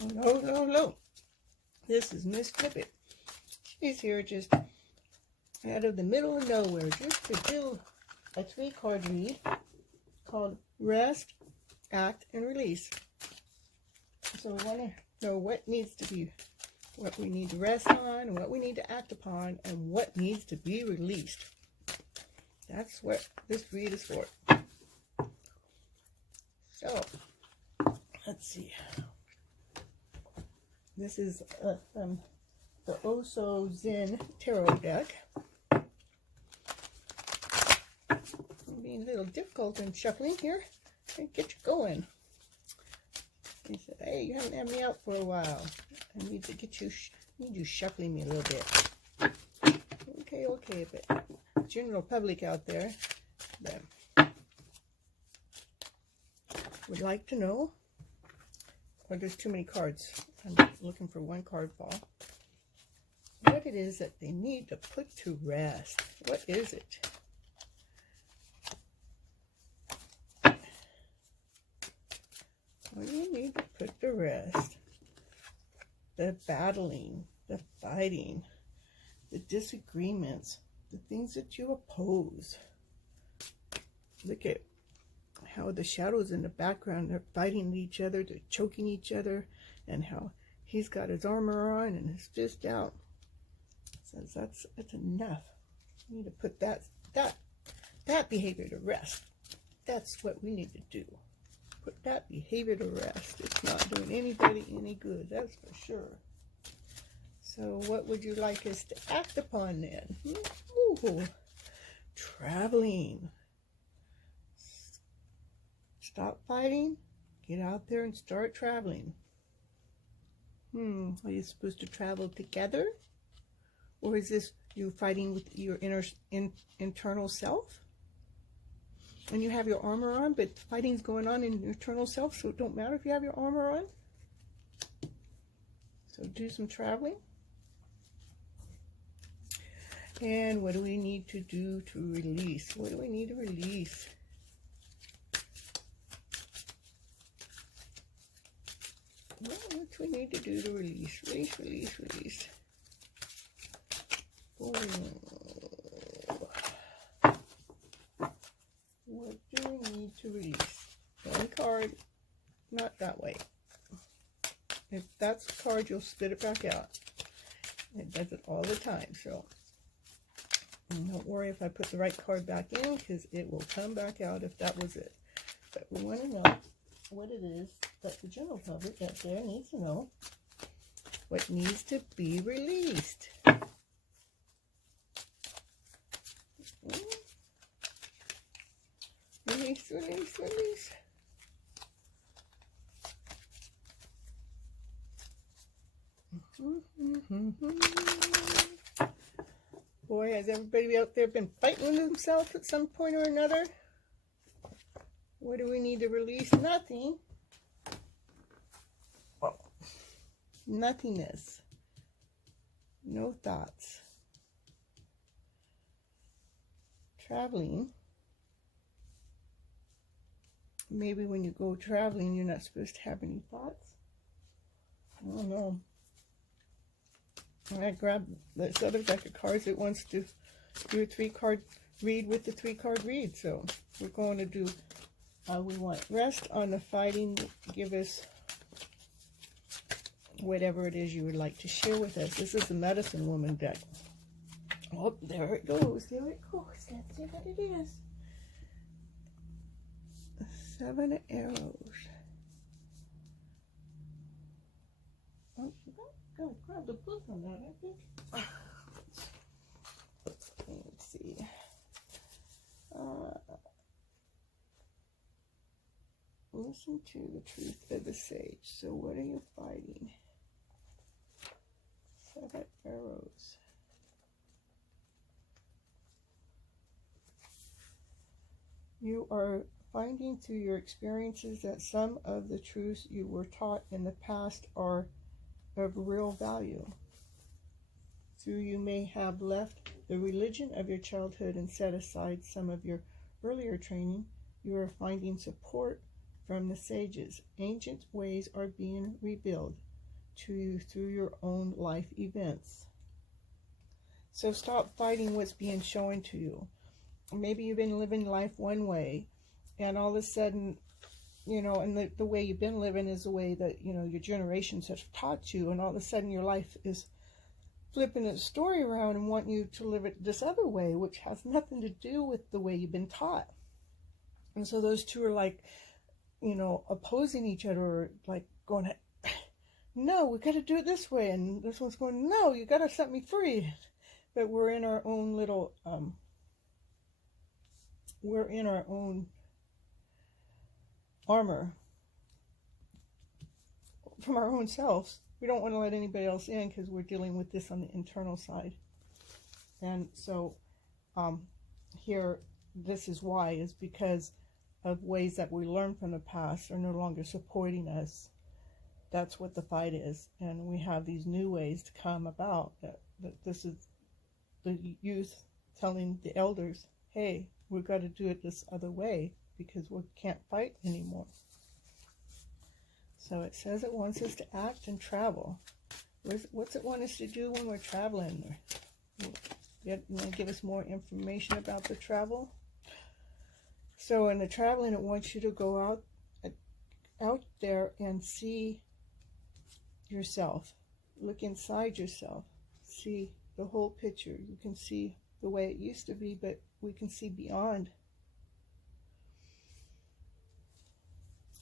Oh, no. This is Miss Tippett. She's here just out of the middle of nowhere just to do a 3-card read called Rest, Act, and Release. So we want to know what we need to rest on, what we need to act upon, and what needs to be released. That's what this read is for. So, let's see. This is the 𝐂𝐲𝐧𝐭 tarot deck. I'm being a little difficult in shuffling here. Trying to get you going. He said, hey, you haven't had me out for a while. I need to get you, shuffling me a little bit. Okay, but general public out there that would like to know, or there's too many cards. I'm looking for one card fall. What it is that they need to put to rest. What is it? What do you need to put to rest? The battling, the fighting, the disagreements, the things that you oppose. Look at how the shadows in the background are fighting each other, they're choking each other, and how he's got his armor on and his fist out. Says that's enough. You need to put that behavior to rest. That's what we need to do. Put that behavior to rest. It's not doing anybody any good, that's for sure. So what would you like us to act upon then? Ooh, traveling. Stop fighting. Get out there and start traveling. Are you supposed to travel together? Or is this you fighting with your internal self? And you have your armor on, but fighting's going on in your internal self, so it don't matter if you have your armor on. So do some traveling. And what do we need to do to release? What do we need to release? What do we need to do to release? Release. Oh. What do we need to release? One card, not that way. If that's a card, you'll spit it back out. It does it all the time, so don't worry if I put the right card back in, because it will come back out if that was it. But we want to know what it is that the general public out there needs to know. What needs to be released. Release. Boy, has everybody out there been fighting with themselves at some point or another? What do we need to release? Nothing. Oh. Nothingness. No thoughts. Traveling. Maybe when you go traveling, you're not supposed to have any thoughts. I don't know. I grabbed this other deck of cards that wants to do a 3-card read with the 3-card read. So we're going to do, we want rest on the fighting. Give us whatever it is you would like to share with us. This is the Medicine Woman deck. Oh, there it goes. Let's see what it is. 7 arrows. Oh, gotta grab the book on that, I think. Let's see. Listen to the truth of the sage. So what are you fighting? 7 arrows. You are finding through your experiences that some of the truths you were taught in the past are of real value. So you may have left the religion of your childhood and set aside some of your earlier training. You are finding support from the sages. Ancient ways are being rebuilt. to you through your own life events. So stop fighting what's being shown to you. Maybe you've been living life one way, and all of a sudden, you know, and the way you've been living is the way that, you know, your generations have taught you, and all of a sudden your life is flipping its story around and wanting you to live it this other way, which has nothing to do with the way you've been taught. And so those two are like, you know, opposing each other, or like going, no, we got to do it this way, and this one's going, no, you got to set me free. But we're in our own little, we're in our own armor from our own selves. We don't want to let anybody else in because we're dealing with this on the internal side. And so here, this is why, is because of ways that we learned from the past are no longer supporting us. That's what the fight is. And we have these new ways to come about. That this is the youth telling the elders, hey, we've got to do it this other way because we can't fight anymore. So it says it wants us to act and travel. What's it want us to do when we're traveling? You want to give us more information about the travel? So in the traveling, it wants you to go out there and see yourself. Look inside yourself. See the whole picture. You can see the way it used to be, but we can see beyond.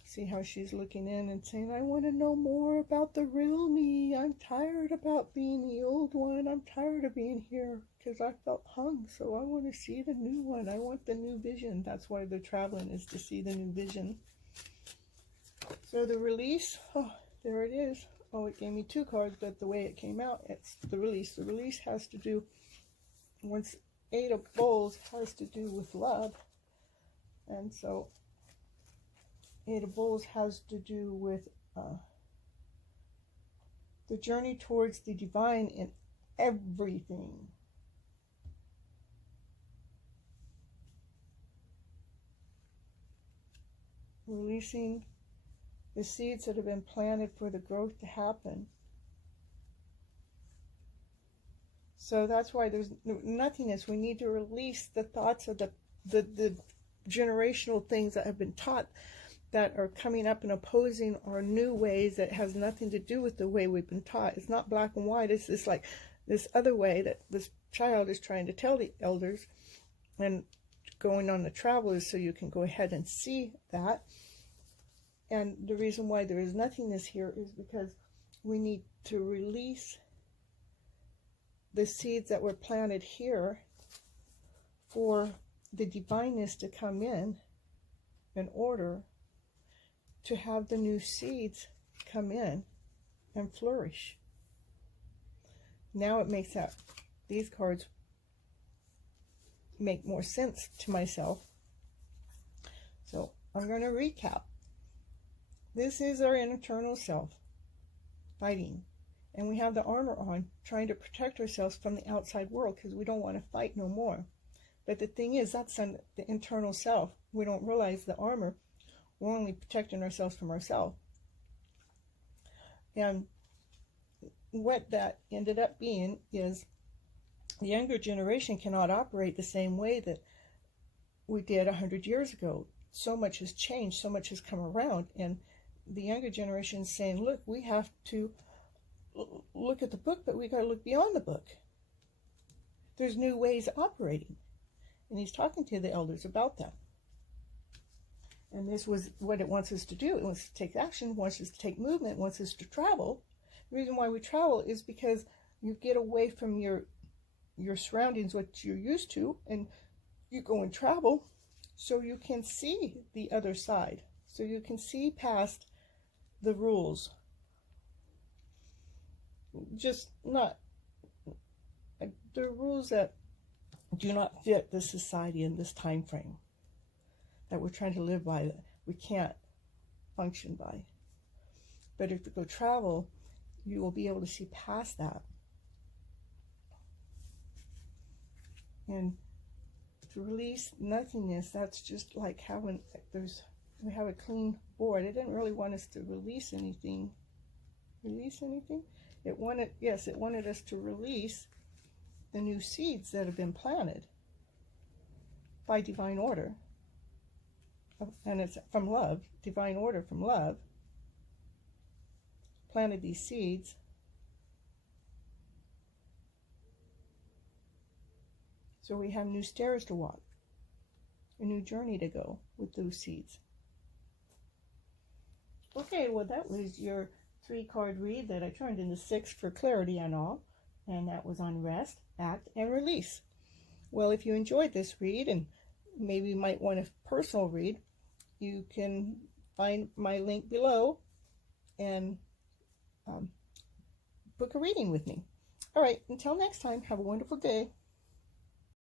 See how she's looking in and saying, I want to know more about the real me. I'm tired about being the old one. I'm tired of being here because I felt hung. So I want to see the new one. I want the new vision. That's why they're traveling, is to see the new vision. So the release, oh, there it is. Oh, it gave me two cards, but the way it came out, it's the release. The release has to do, once Eight of Bowls has to do with love. And so Eight of Bowls has to do with the journey towards the divine in everything. Releasing the seeds that have been planted for the growth to happen. So that's why there's nothingness. We need to release the thoughts of the generational things that have been taught, that are coming up and opposing our new ways that has nothing to do with the way we've been taught. It's not black and white. It's just like this other way that this child is trying to tell the elders, and going on the travel is so you can go ahead and see that. And the reason why there is nothingness here is because we need to release the seeds that were planted here for the divineness to come in order to have the new seeds come in and flourish. Now it makes that these cards make more sense to myself. So I'm going to recap. This is our internal self fighting, and we have the armor on, trying to protect ourselves from the outside world because we don't want to fight no more. But the thing is, that's the internal self. We don't realize the armor. We're only protecting ourselves from ourselves. And what that ended up being is the younger generation cannot operate the same way that we did 100 years ago. So much has changed, so much has come around, and the younger generation is saying, look, we have to look at the book, but we got to look beyond the book. There's new ways of operating. And he's talking to the elders about that. And this was what it wants us to do. It wants us to take action, it wants us to take movement, it wants us to travel. The reason why we travel is because you get away from your surroundings, what you're used to, and you go and travel so you can see the other side. So you can see past the rules. Just not the rules that do not fit this society in this time frame that we're trying to live by, that we can't function by. But if you go travel, you will be able to see past that. And to release nothingness, that's just like having, we have a clean board. It didn't really want us to release anything Release anything? It wanted, yes, it wanted us to release the new seeds that have been planted by divine order. And it's from love, divine order from love. Planted these seeds. So we have new stairs to walk, a new journey to go with those seeds. Okay, well that was your 3-card read that I turned into 6 for clarity and all. And that was on rest, act, and release. Well, if you enjoyed this read and maybe you might want a personal read, you can find my link below and book a reading with me. All right, until next time, have a wonderful day.